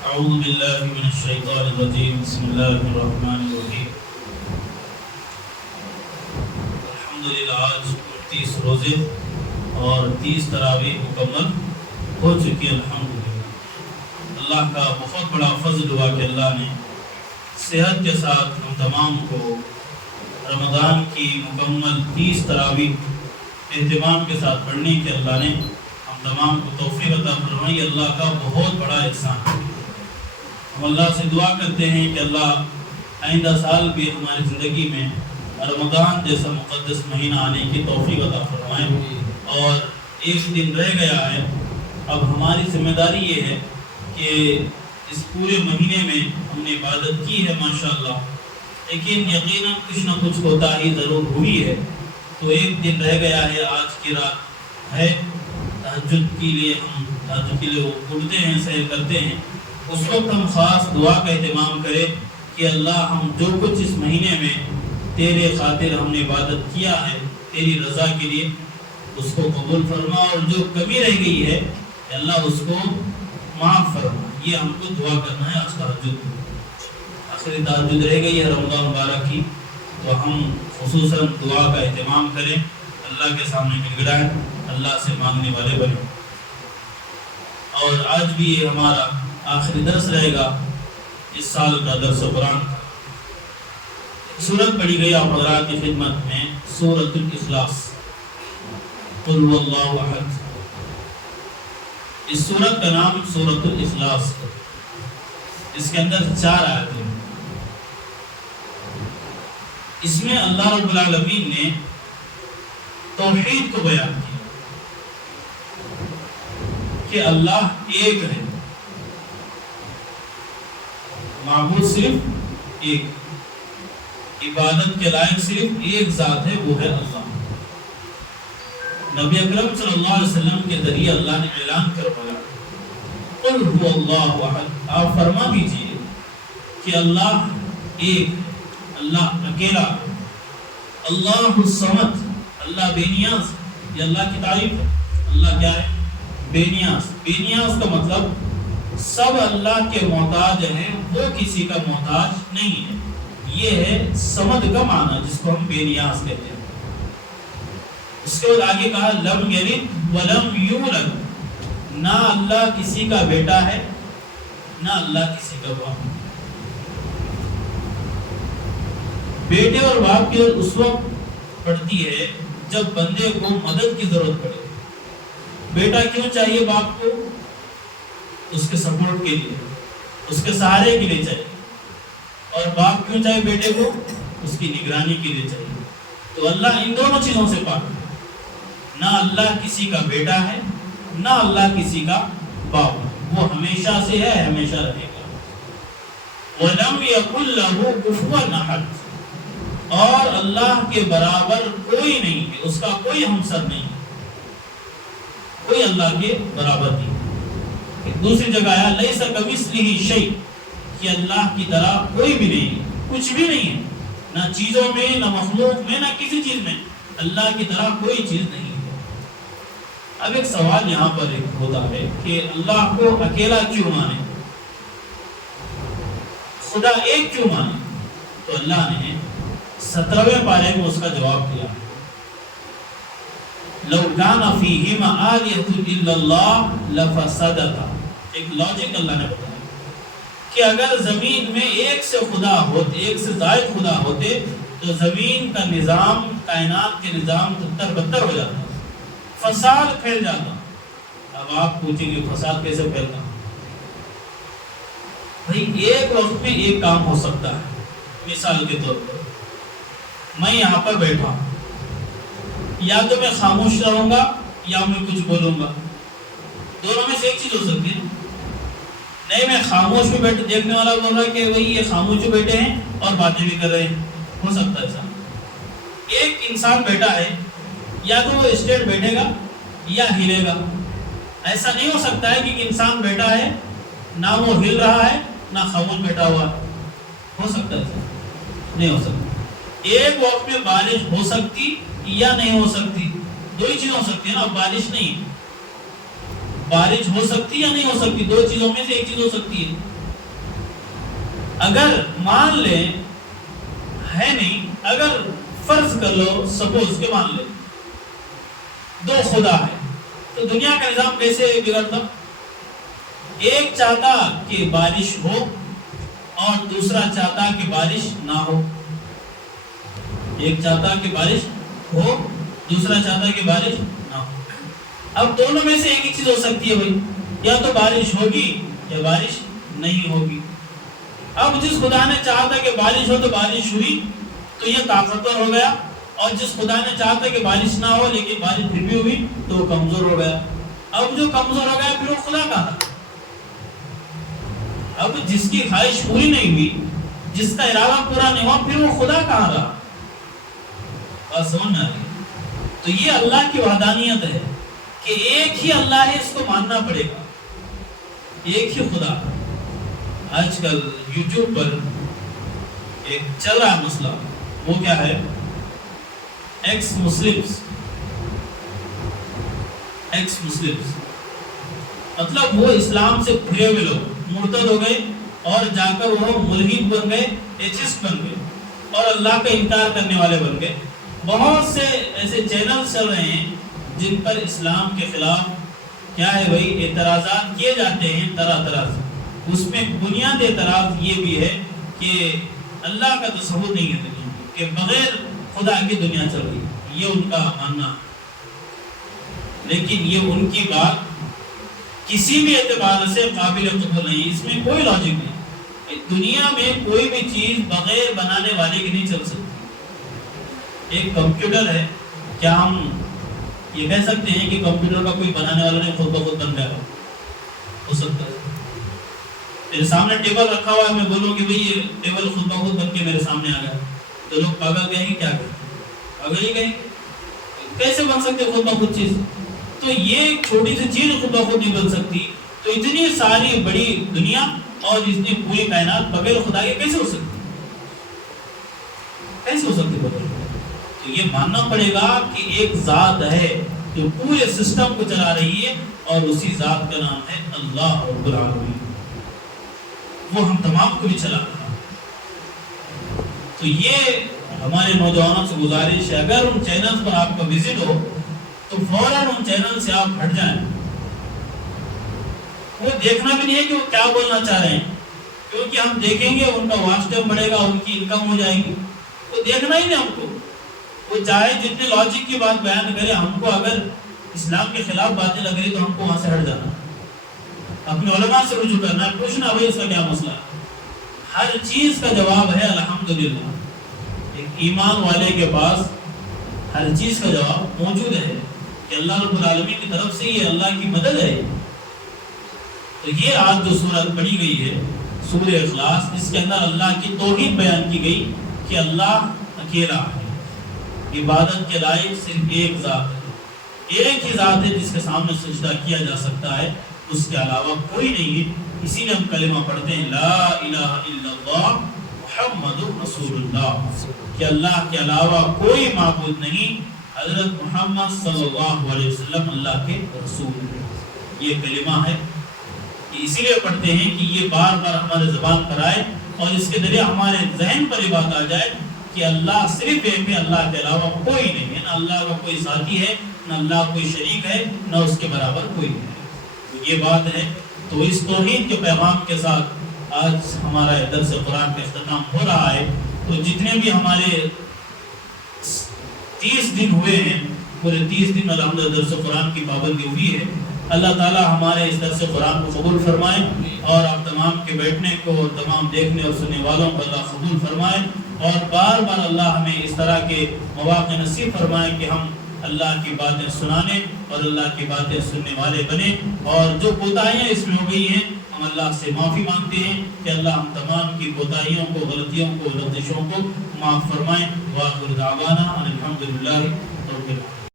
اعوذ باللہ من الشیطان الرجیم بسم اللہ الرحمن الرحیم الحمدللہ آج 30 روزے اور 30 تراویح مکمل ہو چکی الحمدللہ۔ اللہ کا بہت بڑا فضل ہوا کہ اللہ نے صحت کے ساتھ ہم تمام کو رمضان کی مکمل 30 تراویح اہتمام کے ساتھ پڑھنے کے اللہ نے ہم تمام کو توفیق عطا فرمائی۔ اللہ کا بہت بڑا احسان ہے۔ ہم اللہ سے دعا کرتے ہیں کہ اللہ آئندہ سال بھی ہماری زندگی میں رمضان جیسا مقدس مہینہ آنے کی توفیق عطا فرمائے۔ اور ایک دن رہ گیا ہے، اب ہماری ذمہ داری یہ ہے کہ اس پورے مہینے میں ہم نے عبادت کی ہے ماشاءاللہ، لیکن یقیناً کچھ نہ کچھ کوتاہی ضرور ہوئی ہے۔ تو ایک دن رہ گیا ہے، آج کی رات ہے، تہجد کے لیے اٹھتے ہیں، سحر کرتے ہیں۔ اس وقت ہم خاص دعا کا اہتمام کریں کہ اللہ ہم جو کچھ اس مہینے میں تیرے خاطر ہم نے عبادت کیا ہے تیری رضا کے لیے، اس کو قبول فرما، اور جو کمی رہ گئی ہے اللہ اس کو معاف فرما۔ یہ ہم کو دعا کرنا ہے۔ آج تہجد آخری تہجد رہ گئی ہے رمضان مبارک کی، تو ہم خصوصاً دعا کا اہتمام کریں، اللہ کے سامنے گڑ گڑائیں، اللہ سے مانگنے والے بنیں۔ اور آج بھی یہ ہمارا آخری درس رہے گا اس سال کا درس قرآن کا۔ سورت پڑھی گئی آپ حضرات کی خدمت میں، سورۃ الاخلاص، قل هو اللہ احد۔ اس سورت کا نام سورۃ الاخلاص ہے۔ اس کے اندر 4 آیتیں ہیں۔ اس میں اللہ رب العالمین نے توحید کو بیان کیا کہ اللہ ایک ہے، معبود صرف ایک، عبادت کے لائق صرف ایک ذات ہے، وہ ہے اللہ۔ نبی اکرم صلی اللہ علیہ وسلم کے ذریعے اللہ نے اعلان کروایا، قل هو اللہ احد، آپ فرما دیجئے کہ اللہ ایک، اللہ اکیلا، اللہ الصمد، اللہ بے نیاز۔ یہ اللہ کی تعریف ہے۔ اللہ کیا ہے؟ بے نیاز۔ بے نیاز کا مطلب سب اللہ کے محتاج ہیں، وہ کسی کا محتاج نہیں ہے۔ یہ ہے صمد کا معنی، جس کو ہم بے نیاز کہتے ہیں۔ اس کے بعد آگے کہا لم یلد ولم یولد، نہ اللہ کسی کا بیٹا ہے نہ اللہ کسی کا باپ۔ بیٹے اور باپ کی اس وقت پڑتی ہے جب بندے کو مدد کی ضرورت پڑے۔ بیٹا کیوں چاہیے باپ کو؟ اس کے سپورٹ کے لیے، اس کے سہارے کے لیے چاہیے۔ اور باپ کیوں چاہیے بیٹے کو؟ اس کی نگرانی کے لیے چاہیے۔ تو اللہ ان دونوں چیزوں سے پاک ہے۔ نہ اللہ کسی کا بیٹا ہے نہ اللہ کسی کا باپ ہے، وہ ہمیشہ سے ہے، ہمیشہ رہے گا۔ وَلَمْ يَكُنْ لَهُ كُفُوًا أَحَدٌ، اور اللہ کے برابر کوئی نہیں ہے، اس کا کوئی ہمسر نہیں ہے، کوئی اللہ کے برابر نہیں ہے۔ دوسری جگہ آیا لَيْسَ كَمِثْلِهِ شَيْءٌ، کہ اللہ کی طرح کوئی بھی نہیں ہے، کچھ بھی نہیں ہے، نہ چیزوں میں نہ مخلوق میں نہ کسی چیز میں، اللہ کی طرح کوئی چیز نہیں ہے۔ اب ایک سوال یہاں پر ایک ہوتا ہے کہ اللہ کو اکیلا کیوں مانے، خدا ایک کیوں مانے؟ تو اللہ نے 17ویں پارے میں اس کا جواب دیا، لو کان فیہما آلیۃ الا اللہ لفسدتا۔ ایک لاجک اللہ نے بتایا کہ اگر زمین میں ایک سے خدا ہوتے، ایک سے زائد خدا ہوتے، تو زمین کا نظام، کائنات کے نظام تر بدتر ہو جاتا، فساد پھیل جاتا۔ اب آپ پوچھیں گے فساد کیسے پھیلتا؟ بھائی ایک وقت میں ایک کام ہو سکتا ہے۔ مثال کے طور پر میں یہاں پر بیٹھا ہوں، یا تو میں خاموش رہوں گا یا میں کچھ بولوں گا، دونوں میں سے ایک چیز ہو سکتی ہے۔ نہیں، میں خاموش بھی بیٹھ، دیکھنے والا بول رہا ہے کہ بھائی یہ خاموش بھی بیٹھے ہیں اور باتیں بھی کر رہے ہیں، ہو سکتا ہے ایسا۔ ایک انسان بیٹھا ہے، یا تو وہ اسٹیٹ بیٹھے گا یا ہلے گا۔ ایسا نہیں ہو سکتا ہے کہ انسان بیٹھا ہے نہ وہ ہل رہا ہے نہ خاموش بیٹھا ہوا ہے۔ ہو سکتا ہے ایسا؟ نہیں ہو سکتا۔ ایک وقت میں بارش ہو سکتی یا نہیں ہو سکتی، دو ہی چیزیں ہو سکتی ہیں نا، بارش نہیں بارش ہو سکتی یا نہیں ہو سکتی؟ دو چیزوں میں سے ایک چیز ہو سکتی ہے. اگر مان لیں ہے نہیں، اگر فرض کر لو سپوز کہ مان لیں دو خدا ہے، تو دنیا کا نظام کیسے بگڑتا؟ ایک چاہتا کہ بارش ہو اور دوسرا چاہتا کہ بارش نہ ہو. ایک چاہتا کہ بارش ہو، دوسرا چاہتا کہ بارش نہ ہو. اب دونوں میں سے ایک ہی چیز ہو سکتی ہے بھائی، یا تو بارش ہوگی یا بارش نہیں ہوگی. اب جس خدا نے چاہا تھا کہ بارش ہو تو بارش ہوئی، تو یہ طاقتور ہو گیا، اور جس خدا نے چاہا تھا کہ بارش نہ ہو لیکن بارش پھر بھی ہوئی تو وہ کمزور ہو گیا. اب جو کمزور ہو گیا پھر وہ خدا کہاں؟ اب جس کی خواہش پوری نہیں ہوئی، جس کا ارادہ پورا نہیں ہوا، پھر وہ خدا کہاں رہا؟ بات سمجھ میں آ رہی؟ تو یہ اللہ کی وحدانیت ہے کہ ایک ہی اللہ ہے، اس کو ماننا پڑے گا، ایک ہی خدا. آج کل یوٹیوب پر ایک چل رہا مسئلہ، وہ کیا ہے؟ ایکس مسلمز مطلب وہ اسلام سے پھرے ہوئے لوگ مرتد ہو گئے اور جا کر وہ ملحد بن گئے، ایتھسٹ بن گئے اور اللہ کا انکار کرنے والے بن گئے. بہت سے ایسے چینل چل رہے ہیں جن پر اسلام کے خلاف کیا ہے بھائی اعتراضات کیے جاتے ہیں طرح طرح سے. اس میں بنیادی اعتراض یہ بھی ہے کہ اللہ کا تصور نہیں ہے دنیا میں، کہ بغیر خدا کی دنیا چل رہی ہے، یہ ان کا ماننا. لیکن یہ ان کی بات کسی بھی اعتبار سے قابل قبول نہیں، اس میں کوئی لاجک نہیں. دنیا میں کوئی بھی چیز بغیر بنانے والے کی نہیں چل سکتی. ایک کمپیوٹر ہے، کیا ہم یہ کہہ سکتے ہیں کہ کمپیوٹر کا کوئی بنانے والا نہیں خود بخود بن گیا؟ ہو سکتا ہے. میرے سامنے ٹیبل رکھا ہوا ہے، میں بولوں کہ بھئی یہ ٹیبل خود بخود بن کے میرے سامنے آ گیا، تو لوگ پاگل کہیں گے، کیا کہیں؟ پاگل ہی کہیں گے. کیسے بن سکتے خود بخود چیز؟ تو یہ ایک چھوٹی سی چیز خود بخود نہیں بن سکتی، تو اتنی ساری بڑی دنیا اور اتنی پوری کائنات بغیر خدا کے کیسے ہو سکتی؟ کیسے ہو سکتی بغیر؟ تو یہ ماننا پڑے گا کہ ایک ذات ہے جو پورے سسٹم کو چلا رہی ہے، اور اسی ذات کا نام ہے اللہ رب العالمین. وہ ہم تمام کو بھی چلا رہا. تو یہ ہمارے نوجوانوں سے گزارش ہے، اگر ان چینلز پر آپ کا وزٹ ہو تو فوراً ان چینل سے آپ ہٹ جائیں. وہ دیکھنا بھی نہیں ہے کہ وہ کیا بولنا چاہ رہے ہیں، کیونکہ ہم دیکھیں گے ان کا واچ ٹائم بڑھے گا، ان کی انکم ہو جائے گی. تو دیکھنا ہی نہیں ہم کو. وہ چاہے جتنے لاجک کی بات بیان کرے، ہم کو اگر اسلام کے خلاف باتیں لگ رہی تو ہم کو وہاں سے ہٹ جانا، اپنے علماء سے رجوع کرنا، پوچھنا بھائی اس کا کیا مسئلہ ہے. ہر چیز کا جواب ہے الحمدللہ. ایک ایمان والے کے پاس ہر چیز کا جواب موجود ہے کہ اللہ رب العالمین کی طرف سے یہ اللہ کی مدد ہے. تو یہ آج جو سورت پڑھی گئی ہے سورہ اخلاص، اس کے اندر اللہ کی توحید بیان کی گئی کہ اللہ اکیلا ہے، عبادت کے لائق صرف ایک ذات ہے، ایک ہی ذات ہے جس کے سامنے سجدہ کیا جا سکتا ہے، اس کے علاوہ کوئی نہیں ہے. اسی لیے ہم کلمہ پڑھتے ہیں لا الہ الا اللہ محمد رسول اللہ، کہ اللہ کے علاوہ کوئی معبود نہیں، حضرت محمد صلی اللہ علیہ وسلم اللہ کے رسول ہیں. یہ کلمہ ہے، اسی لیے پڑھتے ہیں کہ یہ بار بار ہمارے زبان پر آئے اور اس کے ذریعے ہمارے ذہن پر یہ بات آ جائے کہ اللہ صرف ایک ہے، اللہ کے علاوہ کوئی نہیں ہے، نہ اللہ کا کوئی ساتھی ہے، نہ اللہ کوئی شریک ہے، نہ اس کے برابر کوئی ہے. تو یہ بات ہے. تو اس توحید کے پیغام کے ساتھ آج ہمارا درس قرآن کا اختتام ہو رہا ہے. تو جتنے بھی ہمارے 30 دن ہوئے ہیں، پورے 30 دن الحمدللہ درس قرآن کی پابندی ہوئی ہے. اللہ تعالی ہمارے اس درس قرآن کو قبول فرمائے، اور آپ تمام کے بیٹھنے کو، تمام دیکھنے اور سننے والوں کو اللہ قبول فرمائے، اور بار بار اللہ ہمیں اس طرح کے مواقع نصیب فرمائے کہ ہم اللہ کی باتیں سنانے اور اللہ کی باتیں سننے والے بنے. اور جو کوتاہیاں اس میں ہو گئی ہیں ہم اللہ سے معافی مانگتے ہیں کہ اللہ ہم تمام کی کوتاہیوں کو، غلطیوں کو، لغزشوں کو معاف فرمائے. وآخر دعوانا ان الحمد للہ رب العالمین.